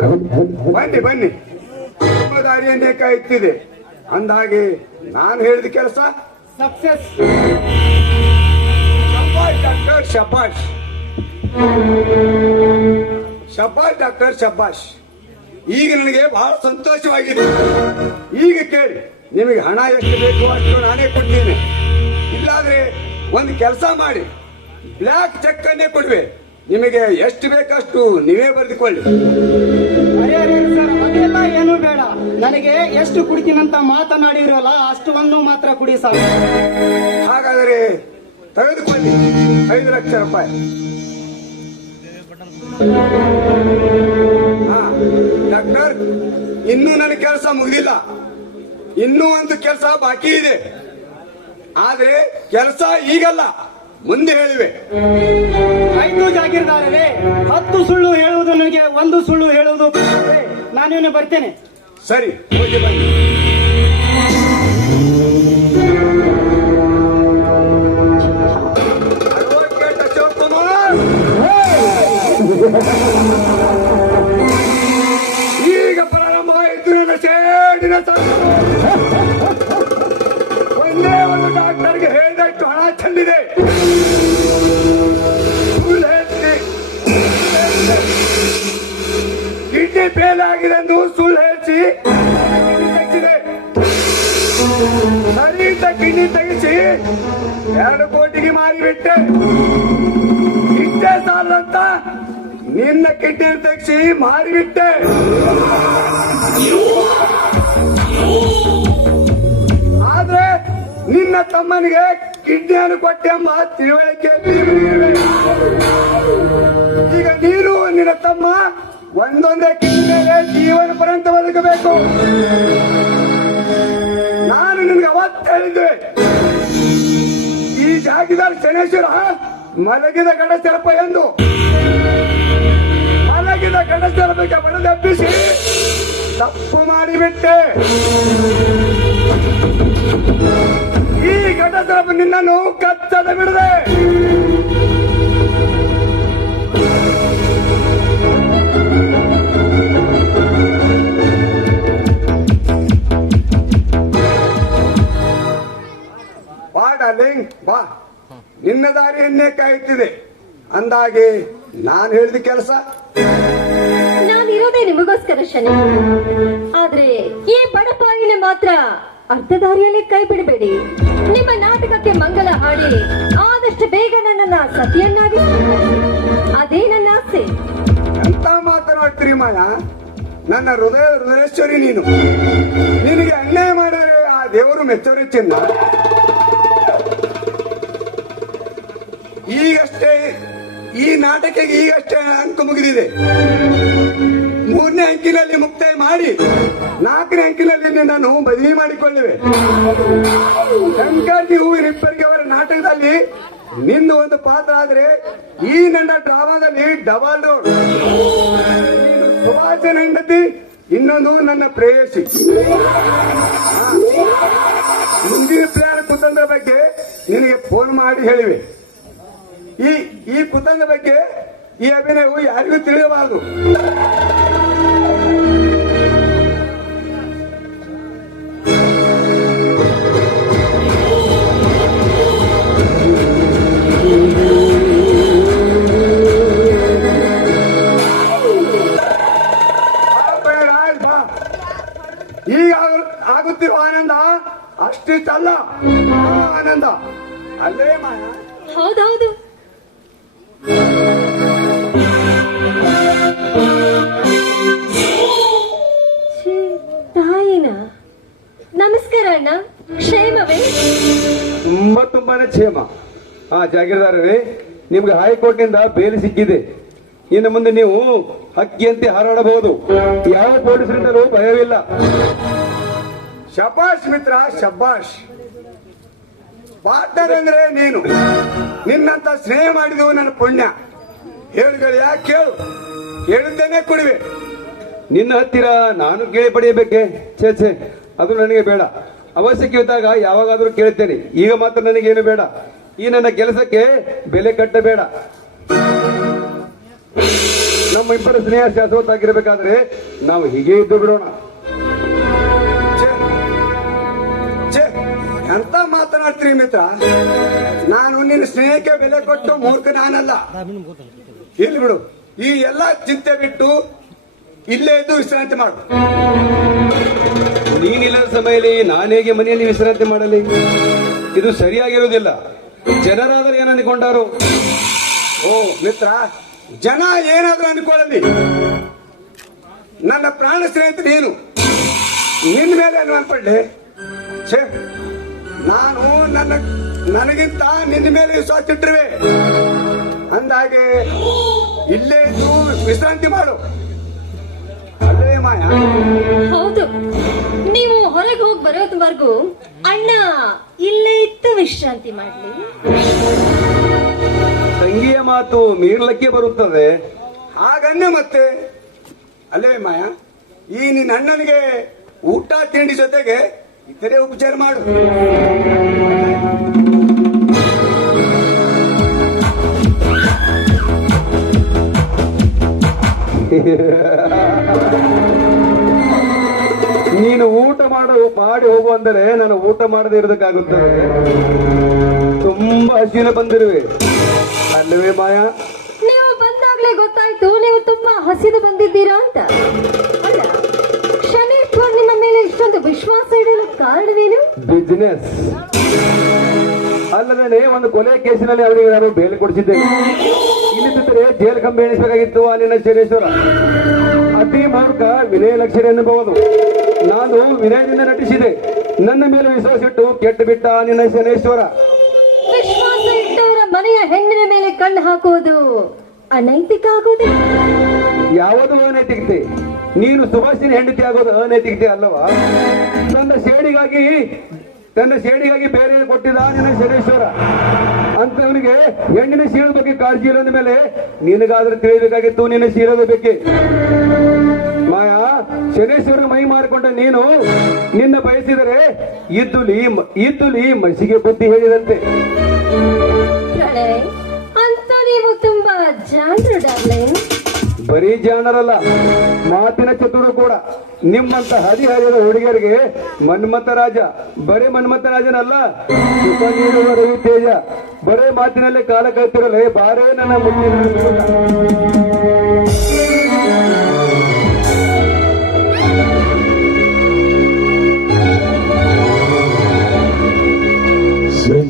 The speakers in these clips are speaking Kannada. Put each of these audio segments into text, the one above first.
ಸಾಹೇಬ್ರು ಬನ್ನಿ ಬನ್ನಿ. ಕುಟುಂಬದಾರಿಯನ್ನೇ ದಾರಿಯನ್ನೇ ಕಾಯುತ್ತಿದೆ. ಅಂದಾಗೆ ನಾನು ಹೇಳಿದ ಕೆಲಸ? ಸಕ್ಸಸ್ ಶಬಾಷ್ ಡಾಕ್ಟರ್ ಶಬಾಷ್ ಶಬಾಷ್ ಡಾಕ್ಟರ್ ಶಬಾಷ್ ಈಗ ನನಗೆ ಬಹಳ ಸಂತೋಷವಾಗಿದೆ. ಈಗ ಕೇಳಿ ನಿಮಗೆ ಹಣ ಎಷ್ಟು ಬೇಕು ಅಷ್ಟು ನಾನೇ ಕೊಡ್ತೀನಿ. ಇಲ್ಲಾದ್ರೆ ಒಂದು ಕೆಲಸ ಮಾಡಿ ಬ್ಲಾಕ್ ಚೆಕ್ ಅನ್ನೇ ಕೊಡುವೆ. ನಿಮಗೆ ಎಷ್ಟು ಬೇಕಷ್ಟು ನೀವೇ ಬರೆದುಕೊಳ್ಳಿ. ಅರೇ ಅರೇ ಸರ್ ಅದೆಲ್ಲ ಏನು ಬೇಡ. ನನಗೆ ಎಷ್ಟು ಕುಡಿತೀನಂತ ಮಾತನಾಡಿರಲ್ಲ ಅಷ್ಟು ಒಂದು ಮಾತ್ರ ಕುಡಿ ಸರ್. ಹಾಗಾದರೆ ತೆಗೆದುಕೊಳ್ಳಿ. ಐದು ಲಕ್ಷ ರೂಪಾಯಿ. ಹಾ ಡಾಕ್ಟರ್ ಇನ್ನೂ ನನ್ನ ಕೆಲಸ ಮುಗಿದಿಲ್ಲ. ಇನ್ನೂ ಒಂದು ಕೆಲಸ ಬಾಕಿ ಇದೆ. ಆದ್ರೆ ಕೆಲಸ ಈಗಲ್ಲ. ಮುಂದೆ ಹೇಳಿವೆ. ಐದು ಜಾಗೀರ್ದಾರರೇ ಹತ್ತು ಸುಳ್ಳು ಹೇಳುವುದು ನನಗೆ ಒಂದು ಸುಳ್ಳು ಹೇಳುವುದು. ನಾನೇನು ಬರ್ತೇನೆ. ಸರಿ. ಹೋಗಿ ಬನ್ನಿ. ಅಡ್ವೊಕೇಟ್ ಅಶೋಕ್ ಕುಮಾರ್! ಈಗ ಪ್ರಾರಂಭವಾಯಿತು ನನ್ನ ಸೇಡಿನ ಎರಡು ಕೋಟಿಗೆ ಮಾರಿಬಿಟ್ಟೆ ಇಷ್ಟೇ ಸಾಲದಂತ ನಿನ್ನ ಕಿಡ್ನಿ ಮಾರಿ ಮಾರಿಬಿಟ್ಟೆ ಆದ್ರೆ ನಿನ್ನ ತಮ್ಮನಿಗೆ ಕಿಡ್ನಿಯನ್ನು ಕೊಟ್ಟೆಂಬ ತಿಳುವಳಿಕೆ ನಿನಗಿದೆ. ಈಗ ನೀನು ನಿನ್ನ ತಮ್ಮ ಒಂದೊಂದೇ ಕಿಡ್ನಿಗೆ ಜೀವನ ಪರ್ಯಂತ ಬದುಕಬೇಕು. ನಾನು ನಿನ್ಗೆ ಅವತ್ತು ಹೇಳಿದ್ದೆ. ಜಾಗದಲ್ಲಿ ಶನೇಶ್ವರ, ಮಲಗಿದ ಗಡಸರಪ ಎಂದು. ಮಲಗಿದ ಗಡಸರಪಕ್ಕೆ ತಪ್ಪಿಸಿ ತಪ್ಪು ಮಾಡಿಬಿಟ್ಟೆ. ಈ ಗಡಸರಪ ನಿನ್ನನ್ನು ಕಚ್ಚದ ಬಿಡದೆ ಬಾ ಡಾರ್ಲಿಂಗ್ ಬಾ. ನಿನ್ನ ದಾರಿಯನ್ನೇ ಕಾಯುತ್ತಿದೆ. ಅಂದಾಗೆ ನಾನು ಹೇಳಿದ ಕೆಲಸ? ನಾನಿರೋದೇ ನಿಮಗೋಸ್ಕರ ಶನಿ. ಆದ್ರೆ ಈ ಬಡಪಾಯಿನ ಮಾತ್ರ ಅರ್ಧ ದಾರಿಯಲ್ಲಿ ಕೈ ಬಿಡಬೇಡಿ. ನಿಮ್ಮ ನಾಟಕಕ್ಕೆ ಮಂಗಲ ಹಾಡಿ ಆದಷ್ಟು ಬೇಗ ನನ್ನನ್ನ ಸತಿಯನ್ನಾಗಿ ಅದೇ ನನ್ನ ಆಸೆ. ಎಂತ ಮಾತನಾಡ್ತೀರಿ ಮಾಯ? ನನ್ನ ಹೃದಯ ಹೃದಯೇಶ್ವರಿ ನೀನು. ನಿನಗೆ ಅನ್ಯಾಯ ಮಾಡಿದ್ರೆ ಆ ದೇವರು ಮೆಚ್ಚರಿ ಚಿನ್ನ ಈಗಷ್ಟೇ, ಈ ನಾಟಕಕ್ಕೆ ಈಗಷ್ಟೇ ಅಂಕ ಮುಗಿದಿದೆ. ಮೂರನೇ ಅಂಕಿನಲ್ಲಿ ಮುಕ್ತಾಯ ಮಾಡಿ, ನಾಲ್ಕನೇ ಅಂಕಿನಲ್ಲಿ ನಿನ್ನನ್ನು ಬದಲಿ ಮಾಡಿಕೊಳ್ಳುವೆ. ಶಂಕರ್ಜಿ ಹೂವಿನ ಇಬ್ಬರಿಗೆ ಅವರ ನಾಟಕದಲ್ಲಿ ನಿನ್ನ ಒಂದು ಪಾತ್ರ ಆದ್ರೆ ಈ ನನ್ನ ಡ್ರಾಮಾದಲ್ಲಿ ಡಬಲ್ ರೋಡ್ ನೀನು ಸುಭಾಷನ ಹೆಂಡತಿ, ಇನ್ನೊಂದು ನನ್ನ ಪ್ರೇಯಸಿ. ಮುಂದಿನ ಪ್ಲಾನ್ ಕುತಂತ್ರ ಬಗ್ಗೆ ನಿನಗೆ ಫೋನ್ ಮಾಡಿ ಹೇಳಿವೆ. ಈ ಈ ಕುತಂಗ ಬಗ್ಗೆ ಈ ಅಭಿನಯವು ಯಾರಿಗೂ ತಿಳಿಯಬಾರದು. ಈಗ ಆಗು- ಆಗುತ್ತಿರುವ ಆನಂದ ಅಷ್ಟಿಷ್ಟಲ್ಲ ಆನಂದ. ಅಲ್ಲೇ ಮಾಯ? ಹೌದೌದು. ನಮಸ್ಕಾರ ಅಣ್ಣ ಕ್ಷೇಮವೇ? ತುಂಬಾ ತುಂಬಾನೇ ಕ್ಷೇಮ. ಆ ಜಾಗೀರ್ದಾರರೇ ನಿಮ್ಗೆ ಹೈಕೋರ್ಟ್ನಿಂದ ಬೇಲಿ ಸಿಕ್ಕಿದೆ. ಇನ್ನು ಮುಂದೆ ನೀವು ಹಕ್ಕಿಯಂತೆ ಹಾರಾಡಬಹುದು. ಯಾವ ಪೊಲೀಸರಿಂದಲೂ ಭಯವಿಲ್ಲ. ಶಬಾಷ್ ಮಿತ್ರ ಶಬಾಷ್. ಪಾರ್ಟ್ನರ್ ಅಂದ್ರೆ ನೀನು. ನಿನ್ನಂತ ಸ್ನೇಹ ಮಾಡಿದವು ನನ್ನ ಪುಣ್ಯ. ಹೇಳುಗಳು ಯಾಕೆ ಕೇಳು. ಹೇಳುತ್ತೇನೆ ಕುಡಿವೆ. ನಿನ್ನ ಹತ್ತಿರ ನಾನು ಕೇಳಿ ಪಡೆಯಬೇಕೆ? ಛೇ ಛೇ. ಅದು ನನಗೆ ಬೇಡ. ಅವಶ್ಯಕವಿದ್ದಾಗ ಯಾವಾಗಾದರೂ ಕೇಳ್ತೇನೆ. ಈಗ ಮಾತ್ರ ನನಗೇನು ಬೇಡ. ಈ ನನ್ನ ಕೆಲಸಕ್ಕೆ ಬೆಲೆ ಕಟ್ಟಬೇಡ. ನಮ್ಮ ಇಬ್ಬರ ಸ್ನೇಹ ಶಾಶ್ವತ ಆಗಿರ್ಬೇಕಾದ್ರೆ ನಾವು ಹೀಗೆ ಇದ್ದು ಬಿಡೋಣ. ಎಂತ ಮಾತನಾಡ್ತೀನಿ ಮಿತ್ರ? ನಾನು ನಿನ್ನ ಸ್ನೇಹಕ್ಕೆ ಬೆಲೆ ಕೊಟ್ಟು ಮೂರ್ಖ ನಾನಲ್ಲ. ಇಲ್ಲಿ ಬಿಡು. ಈ ಎಲ್ಲ ಚಿಂತೆ ಬಿಟ್ಟು ಇಲ್ಲೇ ಇದ್ದು ವಿಶ್ರಾಂತಿ ಮಾಡು. ನೀನಿಲ್ಲದ ಸಮಯದಲ್ಲಿ ನಾನೇಗೆ ಮನೆಯಲ್ಲಿ ವಿಶ್ರಾಂತಿ ಮಾಡಲಿ? ಇದು ಸರಿಯಾಗಿರುವುದಿಲ್ಲ. ಜನರಾದರೂ ಏನು ಅನ್ಕೊಂಡಾರು? ಓ, ಮಿತ್ರ, ಜನ ಏನಾದ್ರೂ ಅನ್ಕೊಳ್ಳಲಿ. ನನ್ನ ಪ್ರಾಣ ಸ್ನೇಹಿತ ನೀನು. ನಿನ್ನ ಮೇಲೆ ಅನ್ಪಡ್ಲಿ ಛೇ, ನಾನು ನನ್ನ, ನನಗಿಂತ ನಿನ್ನ ಮೇಲೆ ವಿಶ್ವಾಸ ಇಟ್ಟಿರುವೆ. ಅಂದಾಗೆ ಇಲ್ಲೇ ಇದ್ದು ವಿಶ್ರಾಂತಿ ಮಾಡು. ಅಲ್ಲೇ ಮಾಯ? ಹೌದು. ಹೊರಗೆ ಹೋಗಿ ಬರೋದ್ವರೆಗೂ, ಅಣ್ಣ, ಇಲ್ಲೇ ಇತ್ತು ವಿಶ್ರಾಂತಿ ಮಾಡ್ಲಿ. ತಂಗಿಯ ಮಾತು ಮೀರ್ಲಕ್ಕೆ ಬರುತ್ತದೆ. ಹಾಗನ್ನೇ ಮತ್ತೆ. ಅಲ್ಲೇ ಮಾಯ, ಈ ನಿನ್ನ ಅಣ್ಣನಿಗೆ ಊಟ, ತಿಂಡಿ ಜೊತೆಗೆ ಇತರೆ ಉಪಚಾರ ಮಾಡು. ನೀನು ಊಟ ಮಾಡು ಮಾಡಿ ಹೋಗು ಅಂದರೆ ನಾನು ಊಟ ಮಾಡದೇ ಇರೋದಕ್ಕಾಗುತ್ತದೆ ತುಂಬಾ ಹಸಿನ ಬಂದಿರುವೆ. ಅಲ್ಲವೇ ಮಾಯಾ? ನೀವು ಬಂದಾಗ್ಲೇ ಗೊತ್ತಾಯ್ತು ನೀವು ತುಂಬಾ ಹಸಿದು ಬಂದಿದ್ದೀರಾ ಅಂತ. ಅಲ್ಲ ಶನೀಶ್ವರ್ ನಿಮ್ಮ ಮೇಲೆ ಇಷ್ಟೊಂದು ವಿಶ್ವಾಸ ಇಡಲು ಕಾರಣವೇನು? ಬಿಸ್ನೆಸ್ ಅಲ್ಲದೇನೆ ಒಂದು ಕೊಲೆ ಕೇಸಿನಲ್ಲಿ ಅವರಿಗೆ ನಾನು ಬೇಲೆ ಕೊಡಿಸಿದ್ದೇನೆ ಇಲ್ಲಿದ್ದರೆ ಜೇಲ್ ಕಂಬಿ ಎಣಿಸಬೇಕಾಗಿತ್ತು ಅಲ್ಲಿನ ಶನೇಶ್ವರ. ಅತಿ ಮೂರ್ಖ ವಿನಯ ಲಕ್ಷಣ ಎನ್ನಬಹುದು ನಾನು ವಿನಯದಿಂದ ನಟಿಸಿದೆ. ನನ್ನ ಮೇಲೆ ವಿಶ್ವಾಸಿಟ್ಟು ಕೆಟ್ಟು ಬಿಟ್ಟ ನಿನ್ನ ಶನೇಶ್ವರ. ವಿಶ್ವಾಸ ಇಟ್ಟವರ ಮನೆಯ ಹೆಣ್ಣಿನ ಮೇಲೆ ಕಣ್ಣು ಹಾಕೋದು ಅನೈತಿಕ ಆಗೋದು? ಯಾವುದು ಅನೈತಿಕತೆ? ನೀನು ಸುಭಾಷಿನ ಹೆಂಡತಿ ಆಗೋದು ಅನೈತಿಕತೆ ಅಲ್ಲವಾ? ನನ್ನ ಸೇಡಿಗಾಗಿ ತನ್ನ ಸೇಡಿಗಾಗಿ ಬೇರೆ ಕೊಟ್ಟಿದ ನಿನ್ನ ಶನೇಶ್ವರ. ಅಂತವನಿಗೆ ಹೆಣ್ಣಿನ ಶೀಲದ ಬಗ್ಗೆ ಕಾಳಜಿ ಇರೋದ ಮೇಲೆ ನಿನಗಾದ್ರೆ ತಿಳಿಯಬೇಕಾಗಿತ್ತು ನಿನ್ನ ಶೀಲದ ಬಗ್ಗೆ. ಮಾಯಾ ಶನೇಶ್ವರ ಮೈ ಮಾಡಿಕೊಂಡ ನೀನು ನಿನ್ನ ಬಯಸಿದರೆ ಇದ್ದುಲಿ ಇದ್ದುಲಿ ಮಸಿಗೆ ಬುದ್ಧಿ ಹೇಳಿದಂತೆ. ಅಂತ ನೀವು ತುಂಬಾ ಜಾಣರು ಡಾರ್ಲಿಂಗ್. ಬರೀ ಜಾಣರಲ್ಲ ಮಾತಿನ ಚತುರು ಕೂಡ. ನಿಮ್ಮಂತ ಹದಿಹರಿಯದ ಹುಡುಗಿಯರಿಗೆ ಮನ್ಮಥ ರಾಜ ಬರೇ ಮನ್ಮಥ ರಾಜನಲ್ಲ ಸುಖ ನೀಡುವ ರವಿ ತೇಜ. ಬರೇ ಮಾತಿನಲ್ಲೇ ಕಾಲ ಕಳ್ತಿರಲೇ ಬಾರೇ ನನ್ನ ಮುಟ್ಟಿನ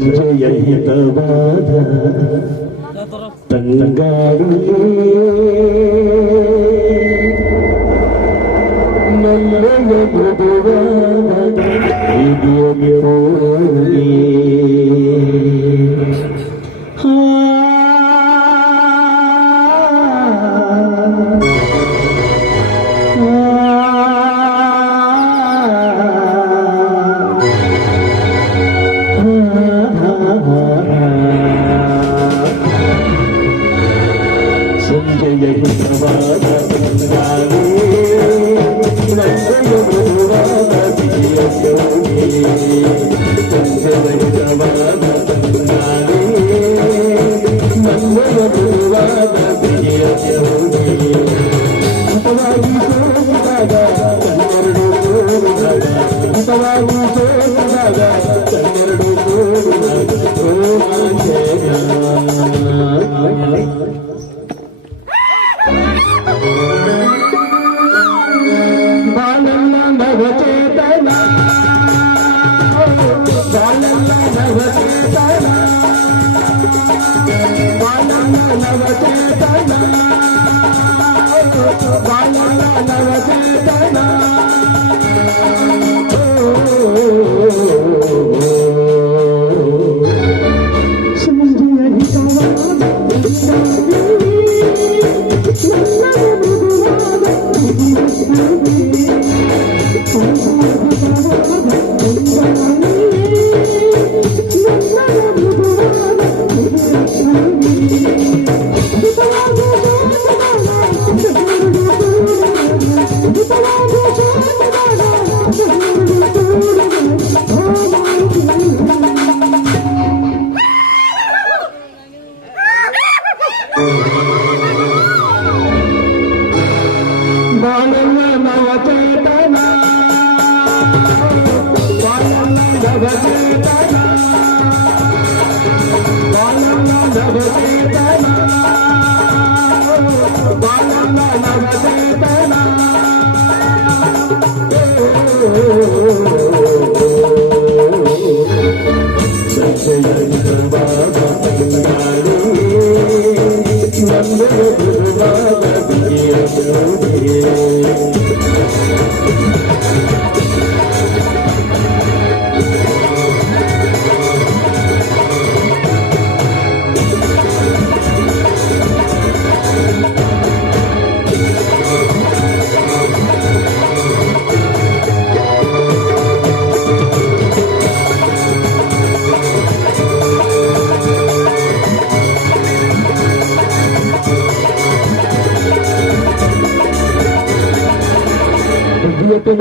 ജയഹിതവാദ തങ്കാരിയേ നല്ല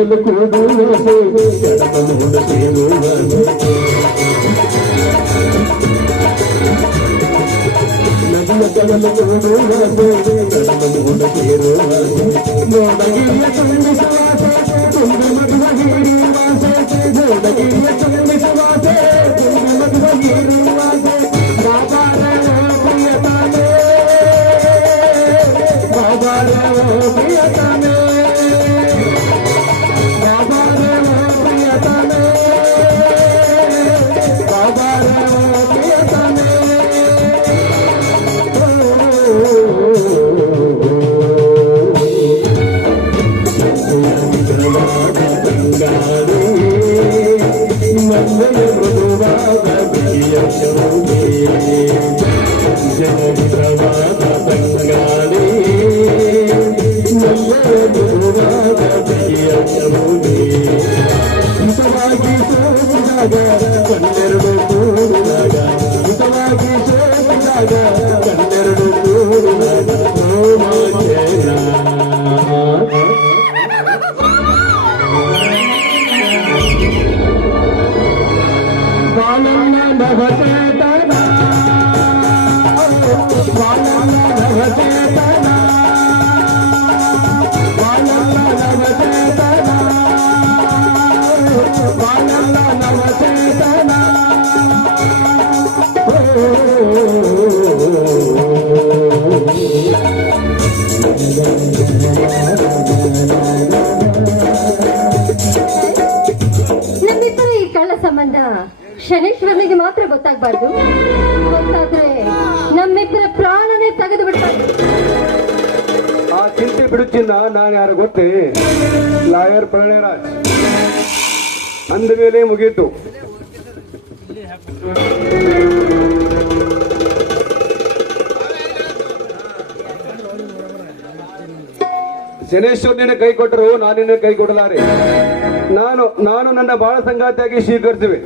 కడపలు కూడా కడపలు నదియ కడలు కూడా కడపలు కూడా 돼. ಗೊತ್ತಾಗ್ಬಾರ್ದು. ಗೊತ್ತಾದ್ರೆ ನಮ್ಮಿಬ್ಬರ ಪ್ರಾಣನೇ ತೆಗೆದು ಬಿಡ್ಬಾರ್ದು ಆ ಚಿಂತೆ ಬಿಡುಚಿನ್ನ ನಾನು ಯಾರು ಗೊತ್ತೇ? ಲಾಯರ್ ಪ್ರಣಯರಾಜ್. ಅಂದ ಮೇಲೆ ಮುಗೀತು. ಶನೇಶ್ವರ್ ನಿನ್ನ ಕೈ ಕೊಟ್ಟರು, ನಾನು ನಿನ್ನ ಕೈ ಕೊಡಲಾರೆ. ನಾನು ನಾನು ನನ್ನ ಬಾಳ ಸಂಗಾತಿಯಾಗಿ ಸ್ವೀಕರಿಸುವೆ.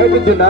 ಆಯ್ತು ಚಿನ್ನ